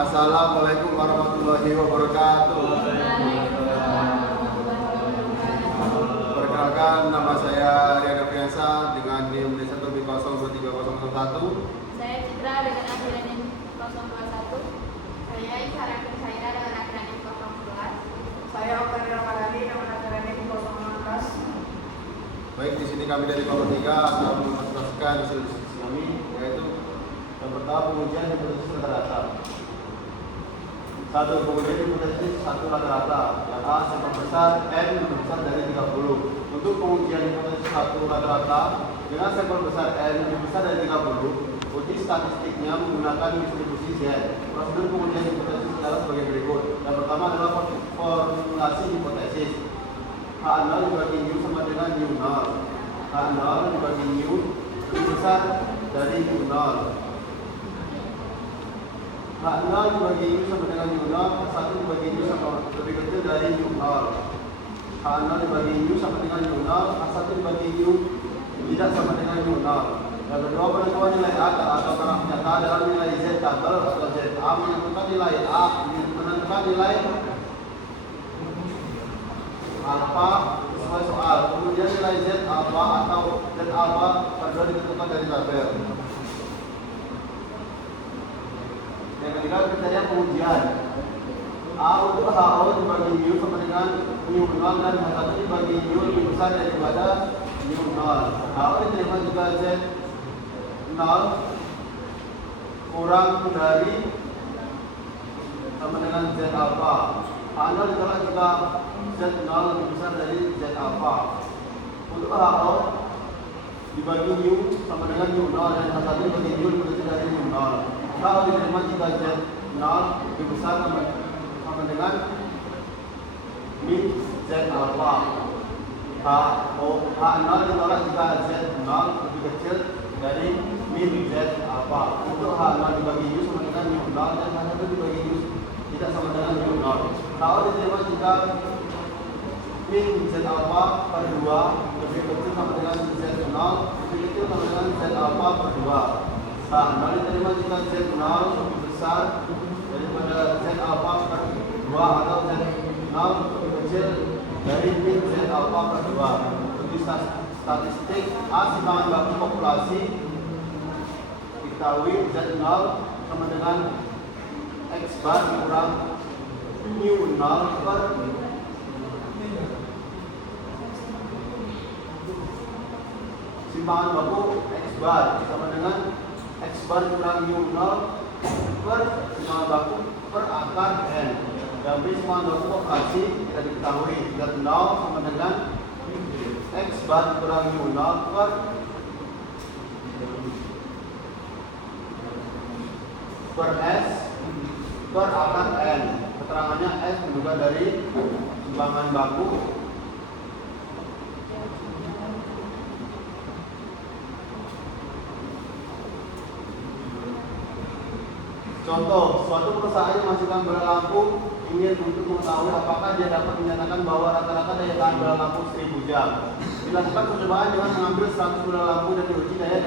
Assalamualaikum warahmatullahi wabarakatuh. Perkenalkan, nama saya Riana Priyansa dengan NIM D1B02301. Saya Citra dengan akhiran NIM 021. Saya Isara Saira dengan akhiran NIM 011. Saya Okan Ramadhani dengan akhiran NIM 016. Baik, di sini kami dari kelompok 3 akan mempresentasikan hasil diskusi kami, yaitu yang pertama pengujian hipotesis rata-rata. Satu, pengujian hipotesis satu rata-rata. Yang A, sampel besar N lebih besar dari 30. Untuk pengujian hipotesis satu rata-rata dengan sampel besar N lebih besar dari 30, uji statistiknya menggunakan distribusi Z. Prosedur pengujian hipotesis adalah sebagai berikut. Yang pertama adalah formulasi hipotesis. H0 dibagi U sama dengan U0. H0 dibagi U lebih besar dari U0. H0 dibagi U sama dengan U0, H1 dibagi U sama lebih kecil dari U0. H0 dibagi U sama dengan U0, H1 dibagi U tidak sama dengan U0. Yang kedua, penentuan nilai A atau terang nyata dalam nilai Z tabel atau ZA menentukan nilai A, menentukan nilai alfa sesuai soal. Kemudian nilai Z alfa atau Z alfa pada ditentukan dari tabel. Yang ketiga, kriteria pengujian. A untuk HO dibagi U sama dengan U0 dan H1 dibagi U lebih besar daripada U0. HO diterima jika Z0 kurang dari sama dengan Z alfa. H0 ditolak jika Z0 lebih besar dari Z alfa. Untuk HO dibagi U sama dengan U0 dan H1 dibagi U lebih kecil dari U0. Kalau diterima jika Z0 lebih besar sama dengan min Z alfa. H0 ditolak jika Z0 lebih kecil dari min Z alfa. Untuk H0 dibagi U sama dengan U0 dan H1 dibagi U tidak sama dengan U0. Kalau diterima jika min Z alfa per 2 lebih kecil sama dengan Z0 lebih kecil sama dengan Z alfa per 2. H0 diterima jika Z0 lebih besar daripada Z alfa per 2 atau Z0 lebih kecil dari min Z alfa per 2. Uji statistik A simpangan baku populasi diketahui Z0 sama dengan X bar kurang mu 0 per simpangan baku X bar sama dengan X bar kurang mu 0 per simpangan baku per akar N. Dan simpangan baku populasi tidak diketahui. Z0 sama dengan X bar kurang mu 0 per S per akar N. Keterangannya S menduga dari simpangan baku contoh, suatu perusahaan yang menghasilkan bola lampu ingin untuk mengetahui apakah dia dapat menyatakan bahwa rata-rata daya tahan bola lampu 1000 jam. Dilakukan percobaan dengan mengambil 100 bola lampu dan diuji daya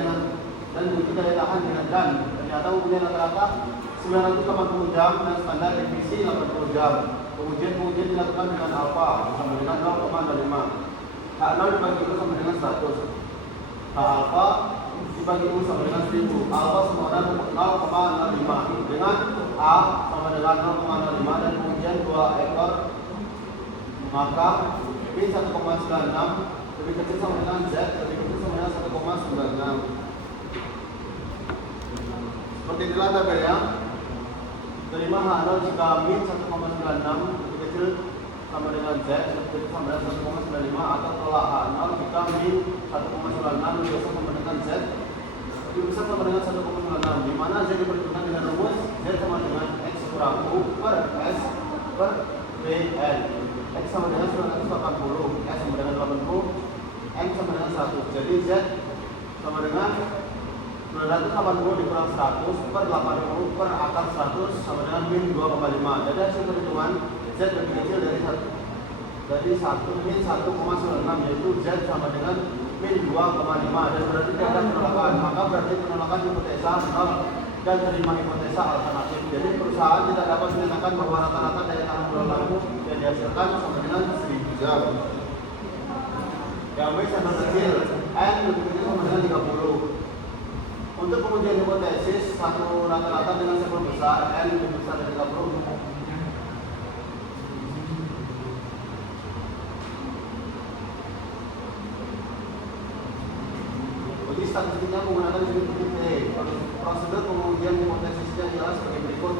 tahan dengan dan ternyata mempunyai rata-rata 980 jam dan standar revisi 80 jam. Pengujian dilakukan dengan alfa sama dengan 0,05. H0 dibagi U sama dengan 100. H alfa dibagi U sama dengan 1000. Alfa sama dengan 0,05 dengan A sama dengan 0,05 dan kemudian 2 ekor, maka P 1,96 lebih kecil sama dengan Z lebih kecil sama dengan 1,96. Seperti itulah tabelnya. Terima H0 jika min 1,96 lebih kecil sama dengan Z lebih kecil sama dengan 1,95 atau tolak H0 jika min 1,96 lebih besar sama dengan Z lebih besar sama dengan 1,96, di mana Z diperhitungkan dengan rumus Z sama dengan X kurang U per S per BN. X sama dengan 980, S sama dengan 80, N sama dengan 100. Jadi Z sama dengan 980 dikurang 100 per 80 per akar 100 sama dengan min 2,5. Jadi hasil perhitungan Z lebih kecil dari 1 min 1,96, yaitu Z sama dengan min 2,5 dan berarti tidak ada penolakan, maka berarti penolakan hipotesa 0 dan terima hipotesa alternatif. Jadi perusahaan tidak dapat menyatakan bahwa rata-rata daya tahan bulan lampu yang dihasilkan sama dengan 1000 jam. Yang B sampel kecil, N lebih kecil sama dengan 30. Untuk pengujian hipotesis, satu rata-rata dengan sampel besar, N lebih besar dari 30. Uji statistiknya menggunakan studi T. Prosedur pengujian hipotesisnya ialah sebagai berikut.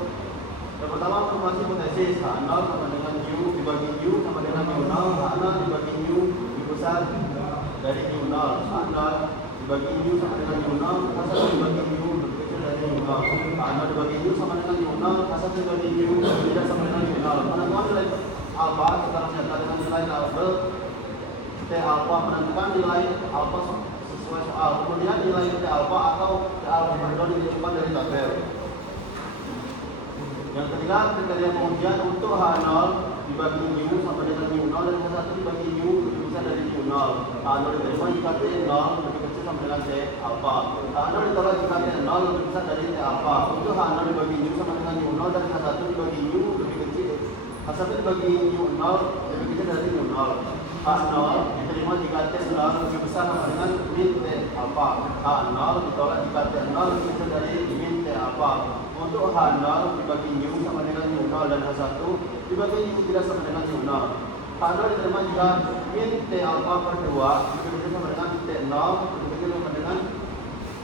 Yang pertama, formulasi hipotesis H0 sama dengan U dibagi U sama dengan U0, H0 dibagi U lebih besar dari U0, H0 dibagi U sama dengan U0, H1 dibagi U lebih kecil dari U0, H0 dibagi U sama dengan U0, H1 dibagi U tidak sama dengan U0. Penentuan nilai alfa secara nyata dengan nilai tabel T alfa, menentukan nilai alfa sesuai soal. Kemudian nilai T alfa atau T alfa per 2 ditentukan dari tabel. Yang ketiga, kriteria pengujian untuk H0 dibagi U sama dengan U0 dan H1 dibagi U lebih besar dari U0. H0 diterima jika T0 lebih kecil sama dengan T alfa. H0 ditolak jika T0 lebih besar dari T alfa. Untuk H0 dibagi U sama dengan U0 dan H1 dibagi U lebih kecil. H1 dibagi U0 lebih kecil dari U0. H0 diterima jika T0 lebih besar sama dengan min T alfa. H0 ditolak jika T0 lebih kecil dari min T alfa. Untuk H0 dibagi U sama dengan U0 dan H1 dibagi U tidak sama dengan U0. H0 diterima jika min T alfa per 2 lebih kecil sama dengan T0 lebih kecil sama dengan T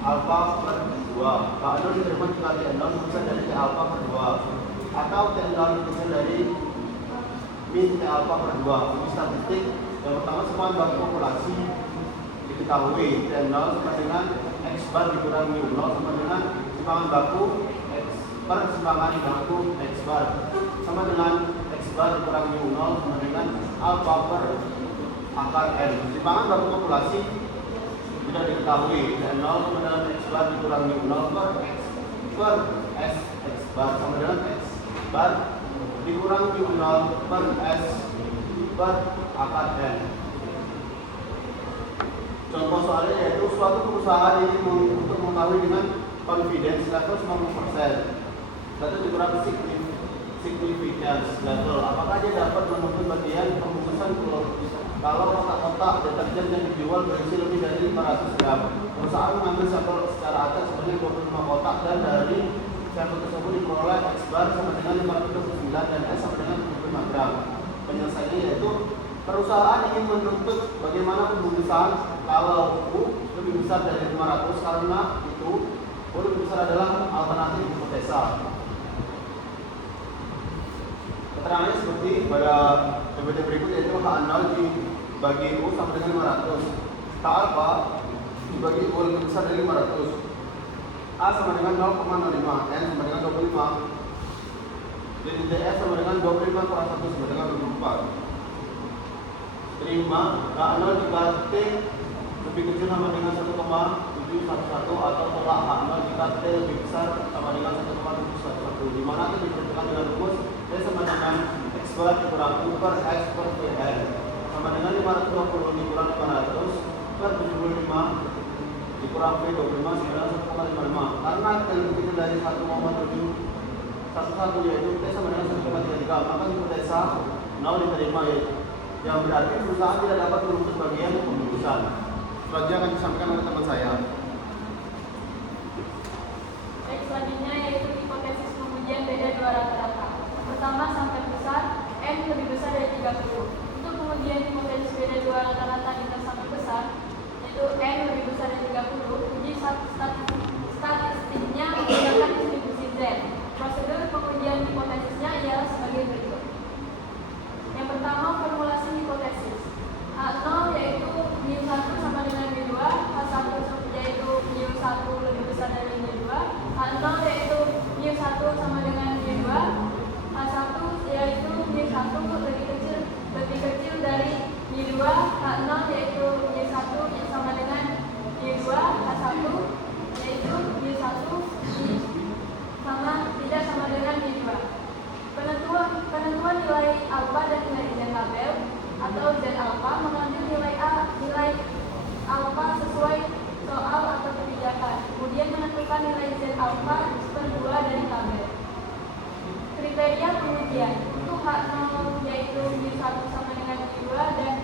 alfa per 2. H0 diterima jika T0 lebih besar dari T alfa per 2 atau T0 lebih kecil dari min T alfa per 2. Uji statistik yang pertama, semua baku populasi diketahui T0 sama dengan X bar dikurangi U0 sama dengan simpangan baku X per simpangan baku X bar sama dengan X bar dikurangi U0 sama dengan alfa per akar N. Simpangan baku populasi tidak diketahui T0 sama dengan X bar dikurangi U0 per X per S X bar sama dengan X bar dikurangi U0 per S per akar N. Contoh soalnya yaitu suatu perusahaan ini untuk mengetahui dengan confidence level 90%, lalu dikurang significance level, apakah dia dapat menemukan bagian pembungkusan kalau kotak-kotak deterjen yang dijual berisi lebih dari 500 gram. Perusahaan mengambil sampel secara acak sebanyak 25 kotak dan dari sampel tersebut diperoleh X bar sama dengan 59 dan S sama dengan 75 gram. Penyelesaiannya yaitu perusahaan ingin menuntut bagaimana pembungkusan kalau U lebih besar dari 500 karena itu U lebih besar adalah alternatif hipotesa. Keterangannya seperti pada PPT berikut yaitu H0 dibagi U sama dengan 500. K alfa dibagi U lebih besar dari 500. A sama dengan 0,05, N sama dengan 25. Jadi DS sama dengan 25 kurang 1 sama dengan 24. Terima H0 jika T lebih kecil sama dengan 1,711 atau tolak H0 jika T lebih besar sama dengan 1,711, di mana itu ditentukan dengan rumus T sama dengan X bar dikurang U per X per Tn sama dengan 520 dikurang 500 per 75 dikurang V 25 sama dengan 1,55. Karena T lebih kecil dari 1,711 yaitu T sama dengan 1,33, maka hipotesa 0 diterima, yaitu yang berarti perusahaan tidak dapat menuntut bagian pembungkusan. Selanjutnya akan disampaikan oleh teman saya. Baik, selanjutnya yaitu hipotesis pengujian beda dua rata-rata. Pertama, sampel besar N lebih besar dari 30. Untuk pengujian hipotesis beda dua rata-rata dengan sampel besar yaitu N lebih besar dari 30, uji statistiknya menggunakan distribusi Z. Prosedur pengujian hipotesisnya ialah sebagai berikut. Yang pertama, formulasi hipotesis. H0 yaitu mu1 sama dengan mu2, H1 yaitu mu1 lebih besar dari mu2, H0 yaitu mu1 sama dengan mu2, H1 yaitu mu1 lebih kecil dari mu2, H0 yaitu mu1 yang sama dengan mu2, H1 yaitu mu1 tidak sama dengan mu2. Penentuan nilai alfa dan nilai Z tabel atau Z alfa mengambil nilai alfa sesuai soal atau kebijakan. Kemudian menentukan memasukkan nilai Z alpha per 2 dari tabel. Kriteria pengujian untuk H0 yaitu mu1 sama dengan mu2 dan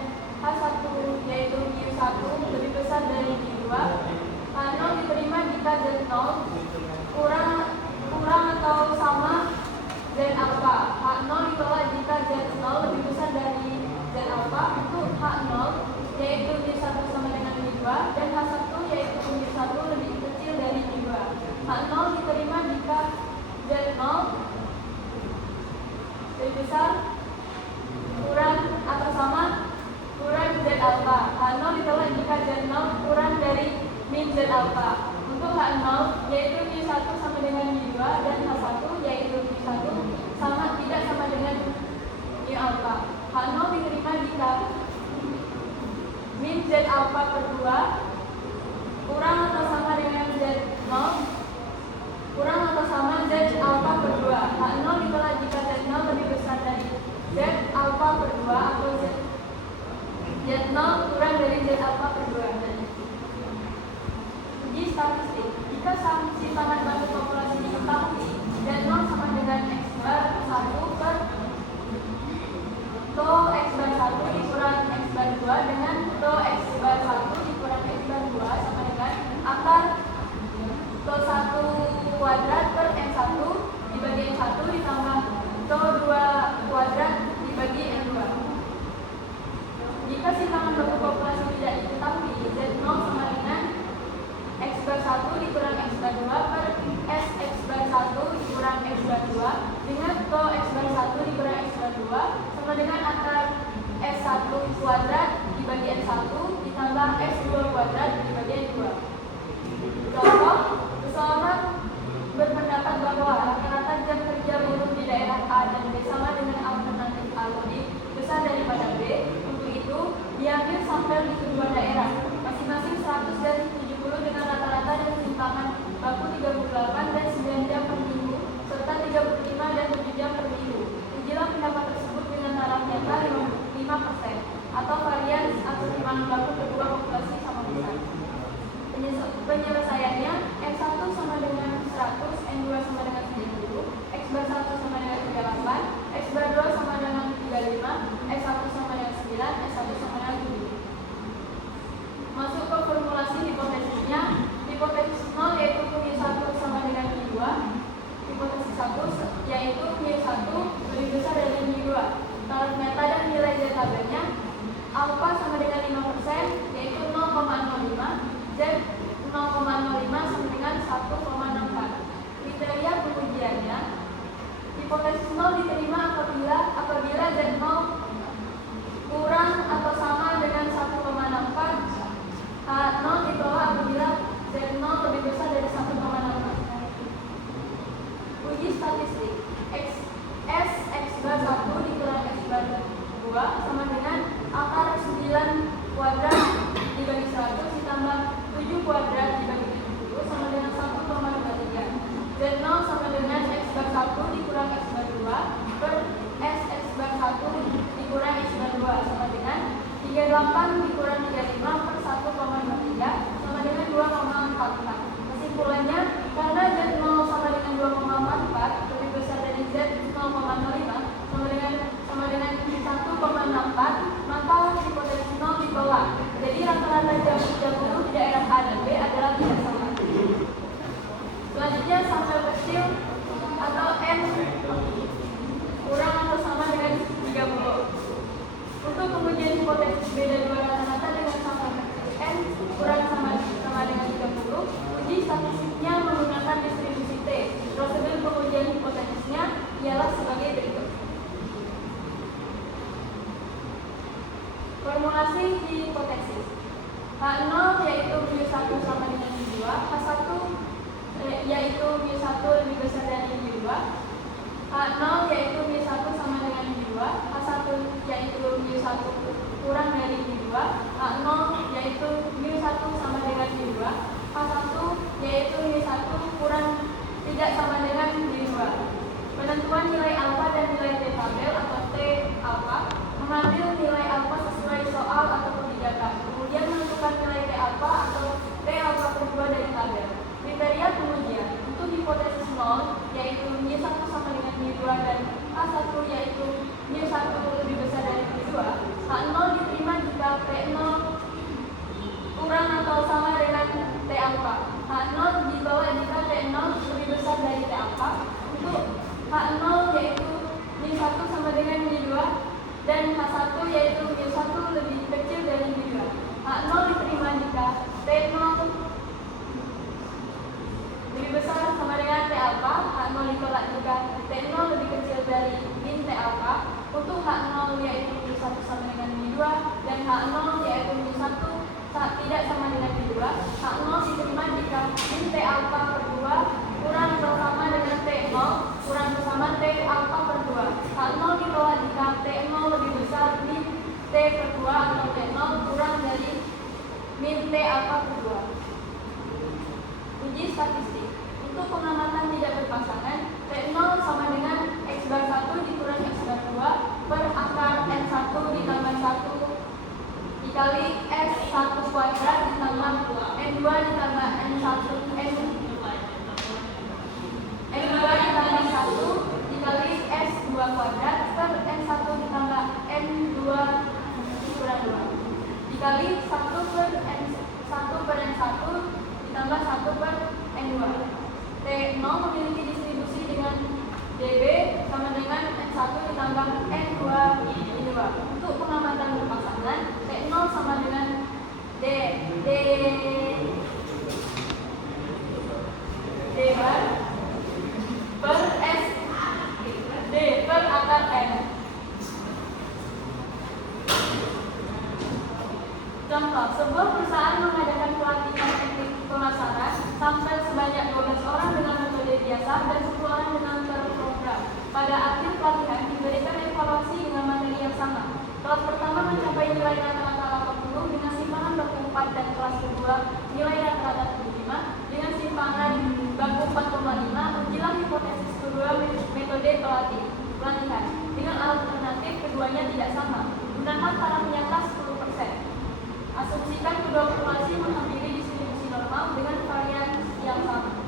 H1 yaitu mu1 lebih besar dari mu2. H0 diterima jika Z0 kurang atau sama Z alpha. H0 ditolak jika Z0 lebih besar dari Z alpha. Untuk H0 yaitu mu1 sama dengan mu2 dan H1 yaitu mu1 lebih kecil dari mu2. H0 diterima jika Z0 lebih besar, kurang atau sama kurang Z alpha. H0 ditolak jika Z0 kurang dari min Z alpha. Untuk H0 yaitu mu1 sama dengan mu2 dan H1 yaitu mu1 tidak sama dengan mu alpha. H0 diterima jika min Z alpha per 2 kurang atau sama dengan Z0 kurang atau sama Z alpha per 2. H0 ditolak jika Z0 lebih besar dari Z alpha per 2 atau Z0 kurang dari Z alpha per 2. Uji statistik. Jika simpanan batu populasi diketahui Z0 sama dengan X bar 1 per tau X bar 1 dikurang X bar 2 dengan tau X bar 1 dikurang X bar 2 sama dengan akar tau 1 kuadrat per N1 dibagi N1 ditambah tau 2 kuadrat dibagi N2. Jika simpanan batu populasi tidak diketahui Z0 sama dengan X bar 1 dikurang X bar 2 per S X bar 1 dikurang X bar 2 dengan tau X bar 1 dikurang X bar 2 sama dengan akar S1 kuadrat dibagi N1 ditambah S2 kuadrat dibagi N2. Contoh, seseorang berpendapat bahwa rata-rata jam kerja buruh di daerah A dan B sama dengan alternatif A lebih besar daripada B. Untuk itu, diambil sampel di kedua daerah, masing-masing 100 dan 70 dengan rata-rata dan ketimpangan baku 38 dan 9 jam per minggu, serta 35 dan 7 jam per minggu. Ujilah pendapat tersebut dengan taraf nyata 5% atau varian atau timbangan baku kedua populasi sama besar. Penyelesaiannya, X1 sama dengan 100, N2 sama dengan 90, X bar 1 sama dengan 38, X bar 2 sama dengan 35, X1 sama dengan 9, X1 sama dengan 7. Masuk ke formulasi hipotesisnya. Hipotesis 0 yaitu mu1 sama dengan mu2. Hipotesis 1 yaitu mu1 lebih besar dari mu2. Taraf nyata dan nilai Z tabelnya alpha sama dengan 5% yaitu 0,05, Z 0,05 sama dengan 1,64. Kriteria pengujiannya, hipotesis 0 diterima apabila Z0 kurang atau sama dengan 1,64. H0 ditolak apabila Z0 lebih besar dari 1,64. Uji statistik. S X bar 1 dikurang X bar 2 sama dengan akar 9 kuadrat dibagi 100 ditambah 7 kuadrat dibagi 70 sama dengan 1,23. Z0 sama dengan X bar 1 dikurang X bar 2 per S X bar 1 dikurang X bar 2 sama dengan 38 dikurang 35 per 1,23 sama dengan 2,44. Kesimpulannya, karena Z0 sama dengan 2,44 lebih besar dari Z 0,05 sama dengan 1,64, maka hipotesis 0 ditolak. Jadi rata-rata jam kerja buruh di daerah A dan B adalah tidak sama. Selanjutnya sampel kecil atau N kurang atau sama dengan 30. Untuk pengujian hipotesis beda dua rata-rata dengan sampel kecil N kurang sama dengan 30, uji statistiknya menggunakan distribusi T. Prosedur pengujian hipotesisnya ialah sebagai berikut. Formulasi hipotesis. H0 yaitu mu1 sama dengan mu2, H1 yaitu mu1 lebih besar dari mu2, H0 yaitu mu1 sama dengan mu2, H1 yaitu mu1 kurang dari mu2, H0 yaitu mu1 sama dengan mu2, H1 yaitu mu1 kurang tidak sama dengan mu2. Penentuan nilai alfa dan nilai T tabel atau T alfa. Mengambil nilai alfa sesuai soal atau kebijakan. Kemudian menentukan nilai T alfa atau T alfa per 2 dari tabel. Kriteria pengujian H0 yaitu mu1 sama dengan mu2 dan H0 yaitu mu1 tidak sama dengan mu2. H0 diterima jika min T alfa per 2 kurang atau sama dengan T0 kurang atau sama T alfa per 2. H0 ditolak jika T0 lebih besar min T per 2 atau T0 kurang dari min T alfa per 2. Uji statistik. Untuk pengamatan tidak berpasangan, T0 sama dengan X bar 1 dikurang X bar 2 per akar N1 ditambah 1 dikali S1 kuadrat ditambah N2 ditambah N1 N2 ditambah 1 dikali S2 kuadrat per N1 ditambah N2 dikurang 2 dikali 1 per N1 ditambah 1 per N2. T0 memiliki distribusi dengan dB sama dengan N1 ditambah N2 ini 2. Untuk pengamatan berpasangan, T0 sama dengan D bar per S D per akar N. Contoh, sebuah perusahaan mengadakan pelatihan teknik pemasaran sampai sebanyak 12 orang dengan metode biasa dan 10 orang dengan terprogram. Pada akhir pelatihan diberikan evaluasi dengan materi yang sama. Kelas pertama mencapai nilai rata-rata 80 dengan simpangan baku 4 dan kelas kedua nilai rata-rata 75 dengan simpangan baku 4,5. Ujilah hipotesis kedua metode pelatihan dengan alternatif keduanya tidak sama. Gunakan para penyangka 10%. Asumsikan kedua populasi menghampiri distribusi normal dengan varian yang sama.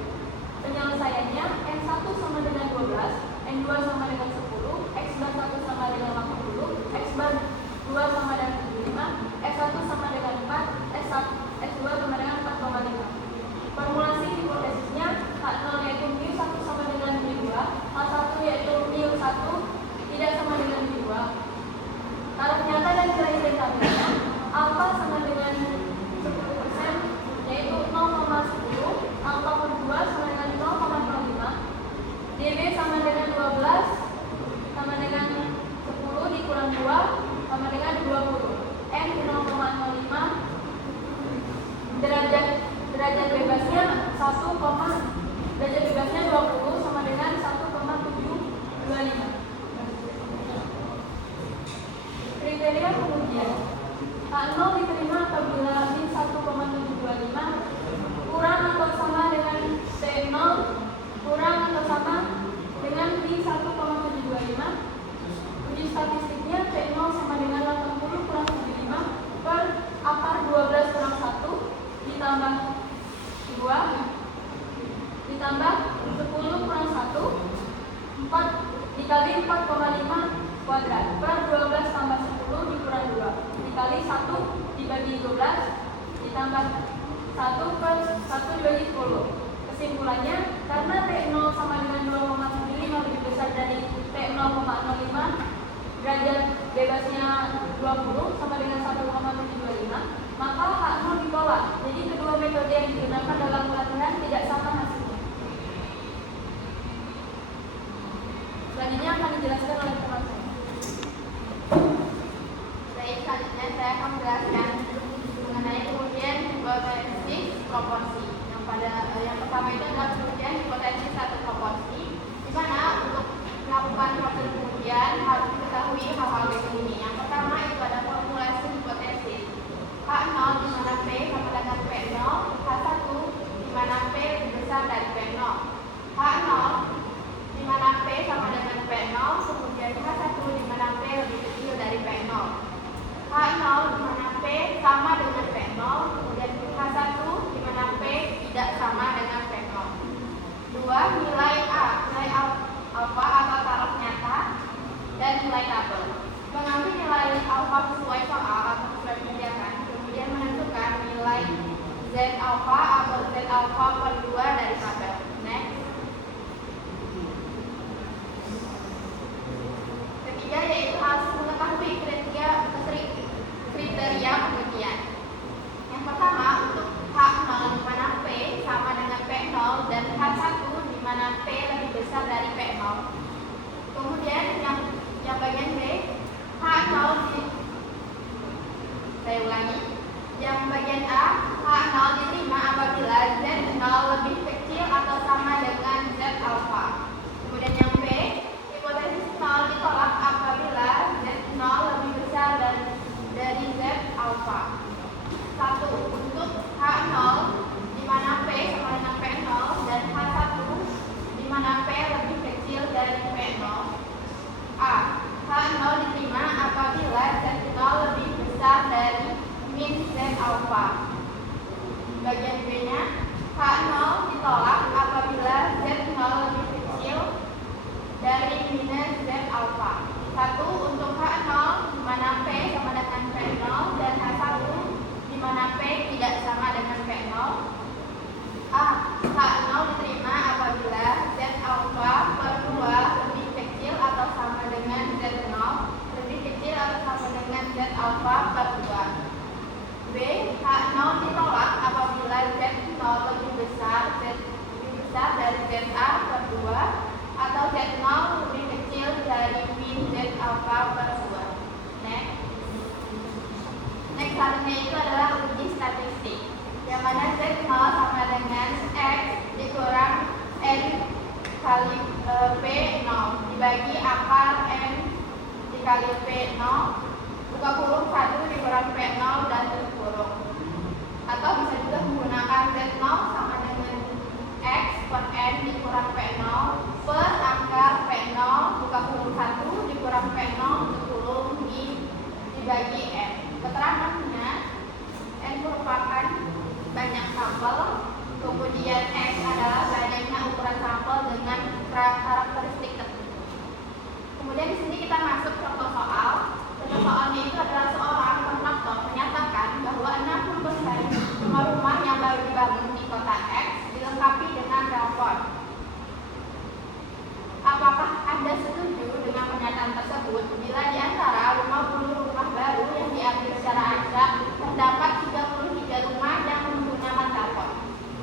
Penyelesaiannya N1 sama dengan 12, N2 sama dengan 10, X bar 1 sama dengan 80, X bar 2 sama dengan 75, S1 sama dengan 4, S2 sama dengan 4,5. Formulasi hipotesisnya H0 yaitu mu1 sama dengan mu2, H1 yaitu mu1 tidak sama dengan mu2. Taraf nyata dan nilai rentabilitasnya alfa sama dengan 10% yaitu 0,10, alfa per 2 sama dengan 0,05, dB sama dengan 12 sama dengan 10 dikurang 2 sama dengan 20, N 0,05, derajat bebasnya 20 sama dengan 1,725. Kriteria pengujian. H0 diterima apabila min 1,725 kurang atau sama dengan T0 kurang atau sama dengan min 1,725. Uji statistiknya T0 sama dengan 80 kurang 75 per akar 12 kurang 1 ditambah 2 ditambah 10 kurang 1 4 dikali 4,5 kuadrat per 12 tambah 10 dikurang 2 dikali 1 dibagi 12 ditambah 1 per 1 dibagi 10. Kesimpulannya, karena T0 sama dengan 2,75 lebih besar dari T0,05, derajat bebasnya 20 sama dengan 1,725, maka H0 ditolak. Jadi kedua metode yang digunakan dalam pelatihan tidak sama hasilnya. Selanjutnya akan dijelaskan oleh teman saya. Baik, selanjutnya saya akan menjelaskan mengenai pengujian hipotesis proporsi. Yang pertama itu adalah pengujian hipotesis satu proporsi, di mana untuk melakukan proses pengujian harus diketahui hal-hal berikut ini. Yang pertama itu ada formulasi hipotesis. H0 di mana P sama dengan P0, H1 di mana P lebih besar dari P0. H0 di mana P sama dengan P0, kemudian H1 di mana P lebih kecil dari P0. H0 di mana P sama dengan P0, kemudian H1 di mana P tidak sama dengan P0. 2. Nilai A, nilai alfa atau taraf nyata, dan nilai tabel. Mengambil nilai alfa sesuai soal atau sesuai kebijakan, kemudian menentukan nilai Z alfa atau Z alfa per 2 dari tabel. Next. Ketiga yaitu harus mengetahui kriteria pengujian. Yang pertama untuk H0 di mana P sama dengan P0 dan H1 di mana P lebih besar dari P0. Kemudian yang bagian B, P0. A. H0 diterima apabila Z0 lebih besar dari min Z alpha. Bagian B-nya, H0 ditolak apabila Z0 lebih kecil dari minus Z alpha. 1 untuk H0 di mana P sama dengan P0 dan H1 di mana P tidak sama dengan P0. A. H0 diterima apabila Z alpha per 2 lebih kecil atau sama dengan Z0 lebih kecil atau sama dengan Z alpha per 2. B. H0 ditolak apabila Z0 lebih besar dari ZA per 2 atau Z0 lebih kecil dari min Z alpha per 2. Next selanjutnya itu adalah uji statistik, yang mana Z0 sama dengan X dikurang N kali P0 dibagi akar N dikali P0 buka kurung 1 dikurang P0 dan tutup kurung. Atau bisa juga menggunakan Z0 sama dengan X per N dikurang P0 per akar P0 buka kurung 1 dikurang P0 tutup kurung dibagi N. Keterangannya, N merupakan banyak sampel, kemudian X adalah banyaknya ukuran sampel dengan karakteristik tertentu. Kemudian di sini kita masuk contoh soal. Contoh soalnya itu adalah seorang kontraktor menyatakan bahwa 60% rumah-rumah yang baru dibangun di kota X dilengkapi dengan telepon. Apakah Anda setuju dengan pernyataan tersebut bila di antara 50 rumah baru yang diambil secara acak terdapat 33 rumah yang menggunakan telepon?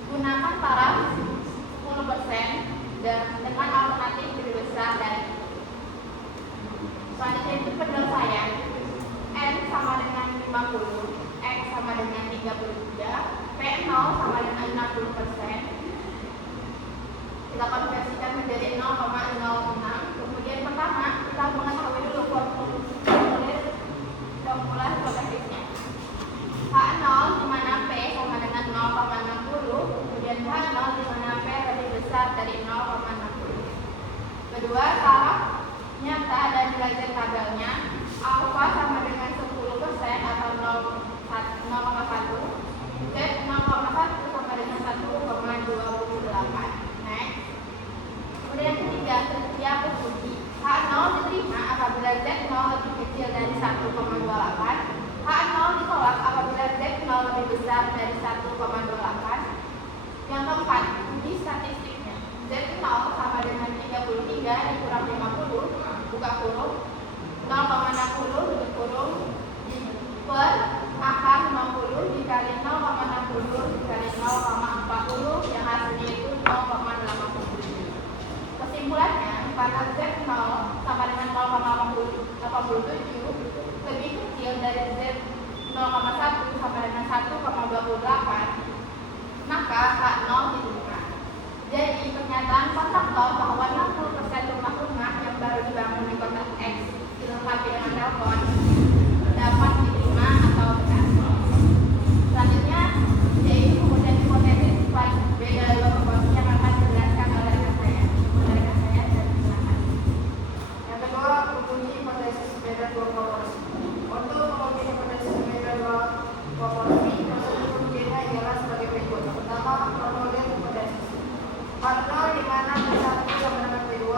Gunakan taraf 10% dengan alternatif lebih besar dari itu. Selanjutnya itu penyelesaian. N sama dengan 50, X sama dengan 33, P0 sama dengan 60%. Kita konversikan menjadi 0,06. Kemudian pertama kita mengetahui dulu formula hipotetisnya. H0 di mana P sama dengan 0,60, kemudian H0 di mana P lebih besar dari 0,60. Kedua, taraf nyata dan derajat tabelnya. Alpha sama dengan 10% atau 0,1, Z 0,1 sama dengan 1,28. Kemudian yang ketiga, kriteria penguji. H0 diterima apabila Z0 lebih kecil dari 1,28. H0 ditolak apabila Z0 lebih besar dari 1,28. Yang keempat, uji statistiknya. Z0 sama dengan 33 dikurang 50, buka kurung, 0,60 tutup kurung, per akar 50 dikali 0,60 dikali 0,40 yang hasilnya itu 0,87. Kesimpulannya, karena Z0 sama dengan 0,87 lebih kecil dari Z 0,1 sama dengan 1,28, maka H0 diterima. Jadi pernyataan kontraktor bahwa 60% rumah-rumah yang baru dibangun di kota X dilengkapi dengan telepon dapat diterima atau benar. Selanjutnya yaitu kemudian hipotesis B dari dua proporsi yang akan dijelaskan oleh rekan saya. Dan silakan. Yang kedua, menguji hipotesis B dari dua proporsi. Untuk menguji hipotesis B dari dua proporsi, prosedur pengujiannya ialah sebagai berikut. Pertama, kronologi hipotesis. H0 di mana P1 sama dengan P2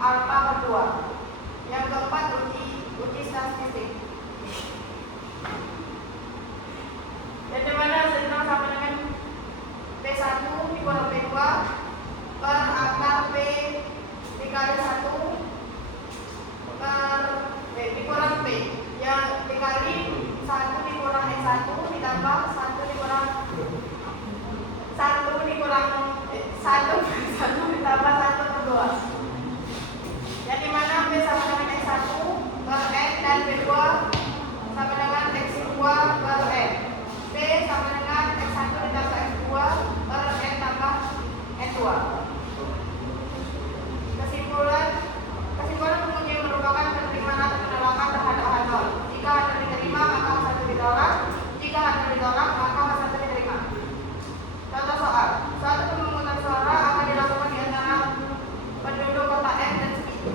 alfa per 2. Yang keempat, uji statistik. Yang dimana Z0 sama dengan P1 dikurang P2 per akar P dikali 1 per dikurang P yang dikali 1 dikurang X1 ditambah 1 dikurang 1 ditambah 1 per 2, yang dimana P sama dengan X1 per N dan P2 sama dengan X2 per N. P sama dengan X1 ditambah X2 per N tambah N2. Kesimpulan pengujian merupakan penerimaan atau penolakan terhadap H0. Jika H0 diterima, maka H1 ditolak. Jika H0 ditolak, maka H1 diterima. Contoh soal. Suatu pemungutan suara akan dilakukan di antara penduduk kota N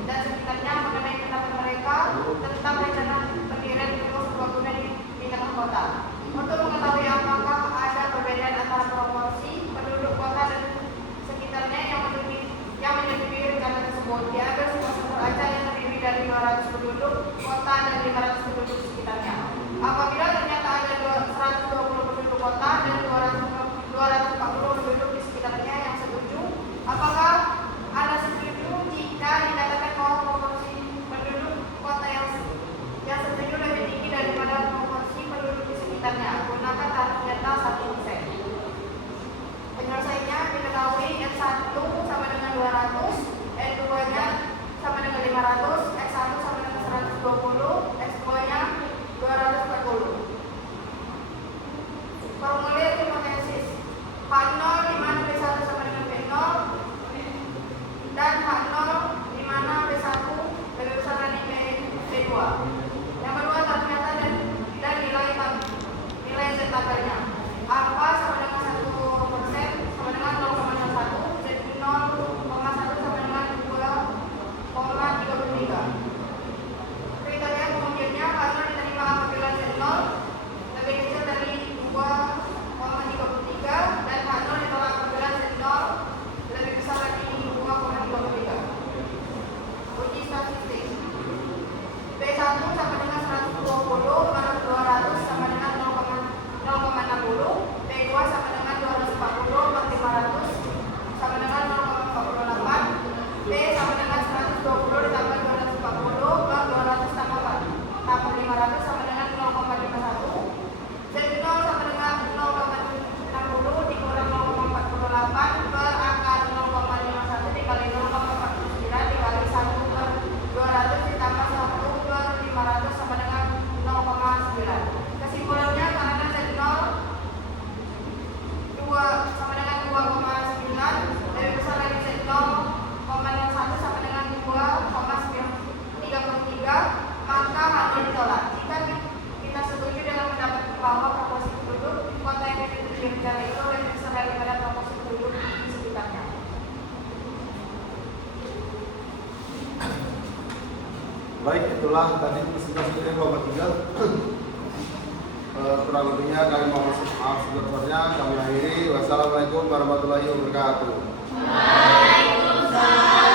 dan sekitarnya mengenai pendapat mereka tentang rencana pendirian gedung serbaguna di tengah kota. Untuk mengetahui apakah ada perbedaan antara proporsi penduduk kota dan sekitarnya yang menyetujui rencana tersebut, diambil sebuah sampel acak yang terdiri dari 200 penduduk kota dan 500 penduduk sekitarnya. Apabila ternyata ada 120 penduduk kota dan 240 penduduk di sekitarnya yang setuju, apakah Anda setuju jika dikatakan bahwa proporsi penduduk kota yang setuju lebih tinggi daripada proporsi penduduk di sekitarnya? Gunakan tarif delta 1%. Penyelesaiannya diketahui N1 sama dengan 200, N2 nya sama dengan 500, X1 sama dengan 120, X2 nya 240. Formulir hipotesis H0 di mana B1 sama dengan B0 dan H0 di mana B1 lebih besar dari B2. Yang kedua, ternyata dan nilai Z tabelnya. Alfa sama dengan 1% sama dengan 0,01, Z0,1 sama dengan 2,33. Kriteria pengujiannya karena diterima apabila Z0 lebih kecil dari 2,33 dan H0 ditolak apabila Z0 lebih besar dari 2,33. Uji statistik. B1 sama dengan 120 per 200 sama dengan 0,60, B2 sama dengan 240 per 500 sama dengan 0,48, B sama dengan 120 ditambah 240 per 200 tambah 500 sama dengan 0,51, Z0 sama dengan 0,60 dikurang 0,48 per akar 0,51 dikali 0,49 dikali 1 per 200 ditambah 1 per 500 sama dengan 0,9. Kesimpulannya karena Z0 sama dengan 2,9 lebih besar dari Z0,01 sama dengan 2,33, maka H0 ditolak. Jika kita setuju dengan pendapat bahwa proporsi penduduk kota yang dituju rencana itu lebih besar daripada proporsi penduduk di sekitarnya. Baik, itulah tadi presentasi dari Bapak Tinggal. Kurang lebihnya kami mohon maaf sebesar-besarnya. Kami akhiri. Wassalamualaikum warahmatullahi wabarakatuh. Waalaikumsalam.